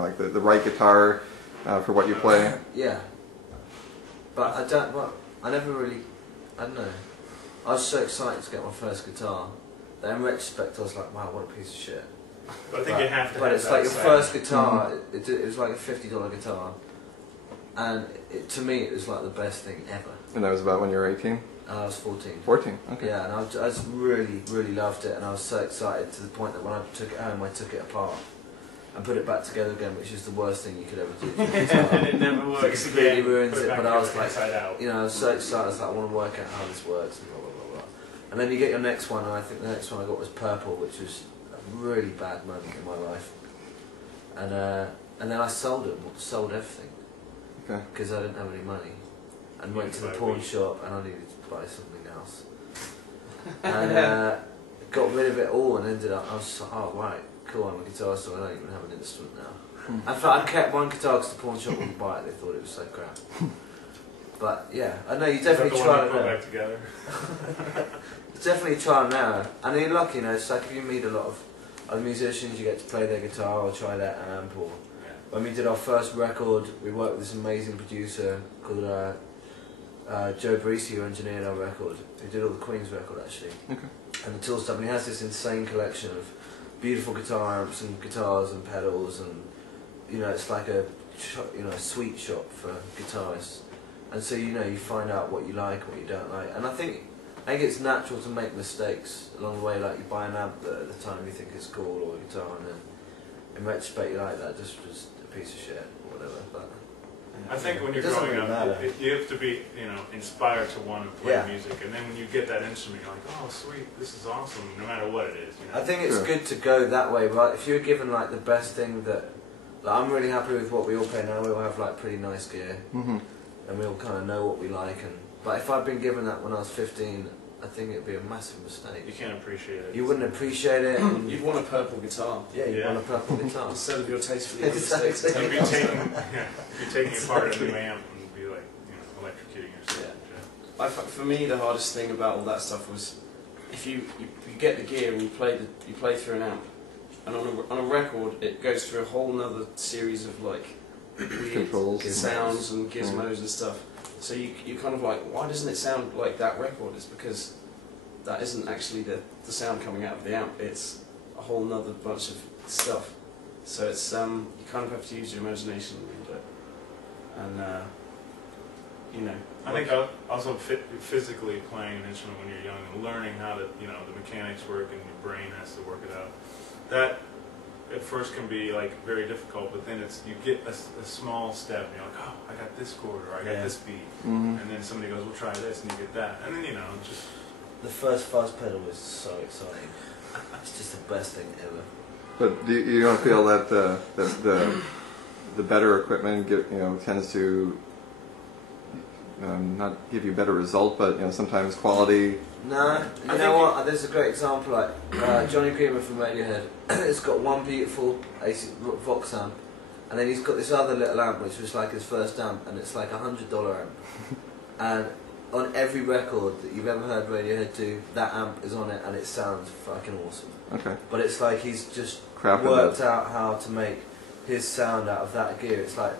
know, like the right guitar for what you play? Yeah. But I don't. Well, I never really. I don't know. I was so excited to get my first guitar that in retrospect I was like, wow, what a piece of shit. But I think you have to. But it's like your first guitar. It was like a $50 guitar, and to me it was like the best thing ever. And that was about when you were 18? I was 14. 14, okay. Yeah, and I just really, really loved it, and I was so excited to the point that when I took it home, I took it apart and put it back together again, which is the worst thing you could ever do. And it never works. It completely ruins it. But I was like, out. you know, I was so excited. I was like, I want to work out how this works, and blah blah blah blah. And then you get your next one, and I think the next one I got was Purple, which was a really bad moment in my life. And then I sold everything. Okay. Because I didn't have any money, and went to the pawn shop, and I needed to buy something else. And got rid of it all, and ended up, I was like, oh right, cool, I'm a guitarist, so I don't even have an instrument now. In fact, I kept one guitar because the pawn shop wouldn't buy it, they thought it was so crap. But yeah, I know you definitely try and back together. definitely try and error. And you're lucky, you know, it's like if you meet a lot of other musicians, you get to play their guitar or try their amp, or when we did our first record, we worked with this amazing producer called Joe Breesy, who engineered our record. He did all the Queen's record actually, and the Tool stuff. And he has this insane collection of beautiful guitar amps and guitars and pedals, and you know, it's like a sweet shop for guitarists. And so you know, you find out what you like, what you don't like. And I think it's natural to make mistakes along the way. Like you buy an amp that at the time you think is cool, or a guitar, and then in retrospect you're like, that just was a piece of shit or whatever. But I think when you're growing up, you have to be, you know, inspired to want to play music, and then when you get that instrument, you're like, oh sweet, this is awesome, no matter what it is. You know? I think it's good to go that way, right? If you're given like the best thing that, like, I'm really happy with what we all play now. We all have like pretty nice gear, and we all kind of know what we like. But if I'd been given that when I was 15, I think it'd be a massive mistake. You can't appreciate it. You wouldn't appreciate it. You'd want a purple guitar. Yeah, you'd want a purple guitar. Instead of your taste for the other Exactly. states. You'd be taking apart a new amp and be like, you know, electrocuting yourself. Yeah. For me, the hardest thing about all that stuff was if you get the gear and you play through an amp, and on a record it goes through a whole nother series of like weird controls, sounds and gizmos and stuff. So you kind of like, why doesn't it sound like that record? It's because that isn't actually the sound coming out of the amp. It's a whole nother bunch of stuff. So it's you kind of have to use your imagination a little bit, and you know. I think also physically playing an instrument when you're young and learning how to, you know, the mechanics work and your brain has to work it out. That at first can be like very difficult, but then you get a small step and you're like, oh, I got this chord or I got this beat, and then somebody goes, well, try this, and you get that, and then you know, just the first fuzz pedal is so exciting. It's just the best thing ever. But you don't feel that the better equipment tends to not give you better result, but sometimes quality. No, you know what? There's a great example, like Johnny Creamer from Radiohead. It's got one beautiful AC Vox amp, and then he's got this other little amp which was like his first amp, and it's like $100 amp. And on every record that you've ever heard Radiohead do, that amp is on it, and it sounds fucking awesome. Okay. But it's like he's just worked out how to make his sound out of that gear. It's like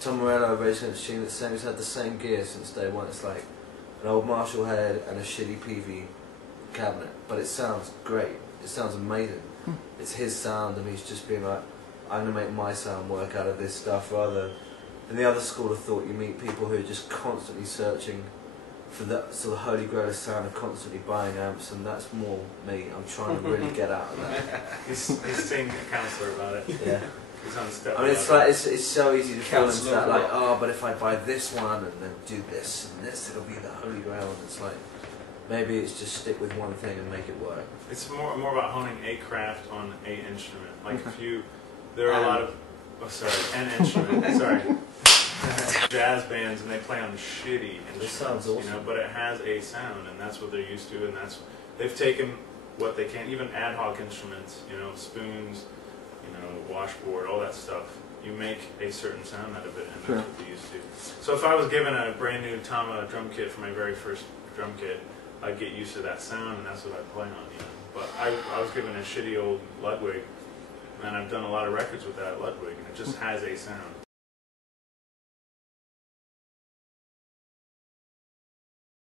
Tom Morello, Rage Against the Machine, he's had the same gear since day one. It's like an old Marshall head and a shitty PV cabinet, but it sounds great. It sounds amazing. It's his sound, and he's just being like, I'm going to make my sound work out of this stuff, rather than the other school of thought. You meet people who are just constantly searching for that sort of holy grail of sound and constantly buying amps, and that's more me. I'm trying to really get out of that. He's seeing a counsellor about it. Yeah. He's on the step. I mean, it's like it's so easy to fall into that, like, oh, but if I buy this one and then do this and this, it'll be the holy grail. And it's like, maybe it's just stick with one thing and make it work. It's more about honing a craft on a instrument. Like there are a lot of, an instrument. Sorry. Jazz bands, and they play on shitty instruments, sounds awesome. You know, but it has a sound, and that's what they're used to, and they've taken what they can, even ad hoc instruments, you know, spoons, you know, washboard, all that stuff. You make a certain sound out of it, and that's what they used to. So if I was given a brand new Tama drum kit for my very first drum kit, I'd get used to that sound, and that's what I'd play on, you know. But I was given a shitty old Ludwig and I've done a lot of records with that at Ludwig, and it just has a sound.